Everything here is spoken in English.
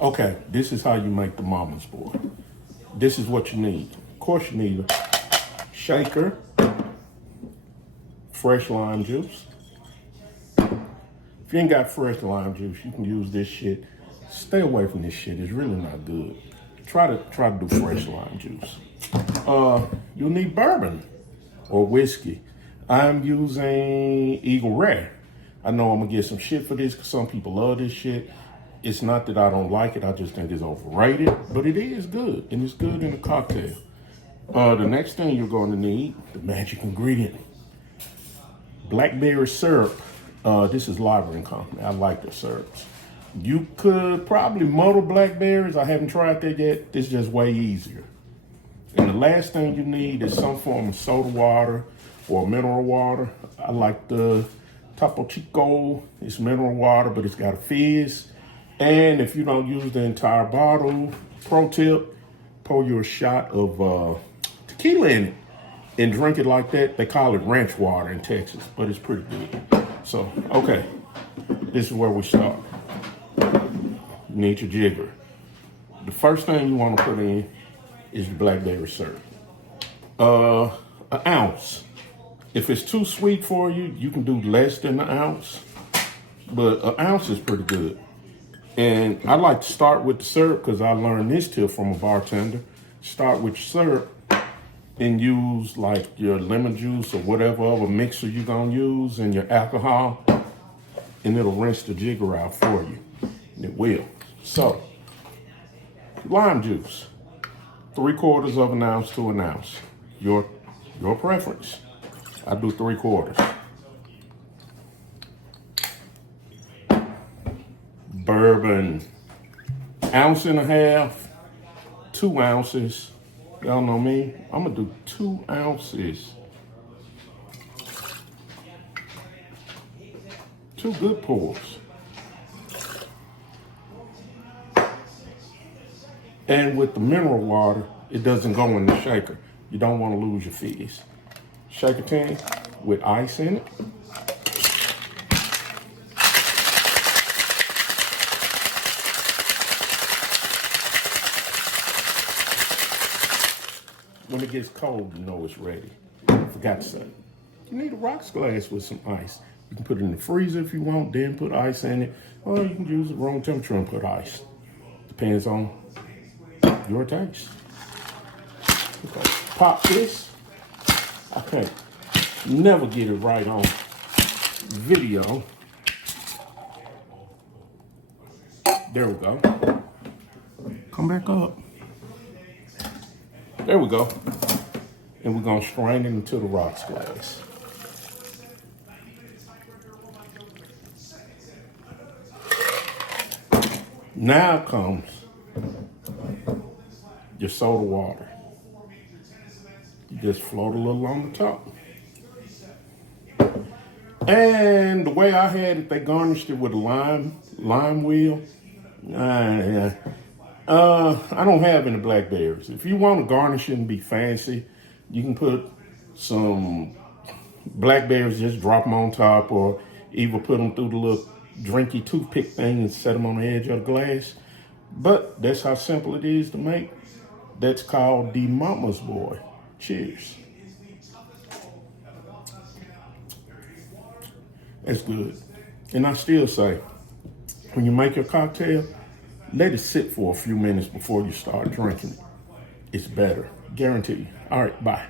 Okay, this is how you make the Mommas Boy. This is what you need. Of course, you need a shaker, fresh lime juice. If you ain't got fresh lime juice, you can use this shit. Stay away from this shit. It's really not good. Try to do fresh lime juice. You'll need bourbon or whiskey. I'm using Eagle Rare. I know I'm gonna get some shit for this because some people love this shit. It's not that I don't like it, I just think it's overrated, but it is good, and it's good in a cocktail. The next thing you're going to need, the magic ingredient, blackberry syrup. This is Library & Company. I like their syrups. You could probably muddle blackberries. I haven't tried that yet. It's just way easier. And the last thing you need is some form of soda water or mineral water. I like the Topo Chico. It's mineral water, but it's got a fizz. And if you don't use the entire bottle, pro tip, pour you a shot of tequila in it and drink it like that. They call it ranch water in Texas, but it's pretty good. So, okay, this is where we start. You need your jigger. The first thing you want to put in is your blackberry syrup. An ounce. If it's too sweet for you, you can do less than an ounce, but an ounce is pretty good. And I like to start with the syrup because I learned this tip from a bartender. Start with your syrup and use like your lemon juice or whatever other mixer you're gonna use and your alcohol, and it'll rinse the jigger out for you. And it will. So, lime juice, 3/4 of an ounce to an ounce. Your preference. I do 3/4. Bourbon, 1.5 ounces, 2 ounces. Y'all know me, I'm gonna do 2 ounces. 2 good pours. And with the mineral water, it doesn't go in the shaker. You don't want to lose your fizz. Shaker tin with ice in it. When it gets cold, you know it's ready. I forgot to say, you need a rocks glass with some ice. You can put it in the freezer if you want, then put ice in it, or you can use it room temperature and put ice. Depends on your taste. Okay. Pop this. I can't never get it right on video. There we go. Come back up. There we go. And we're gonna strain it into the rocks glass. Now comes your soda water. You just float a little on the top. And the way I had it, they garnished it with a lime wheel. I don't have any blackberries. If you want to garnish it and be fancy, you can put some blackberries, just drop them on top, or either put them through the little drinky toothpick thing and set them on the edge of the glass. But that's how simple it is to make. That's called the Mommas Boy. Cheers. That's good. And I still say, when you make your cocktail, let it sit for a few minutes before you start drinking it. It's better. Guaranteed. All right, bye.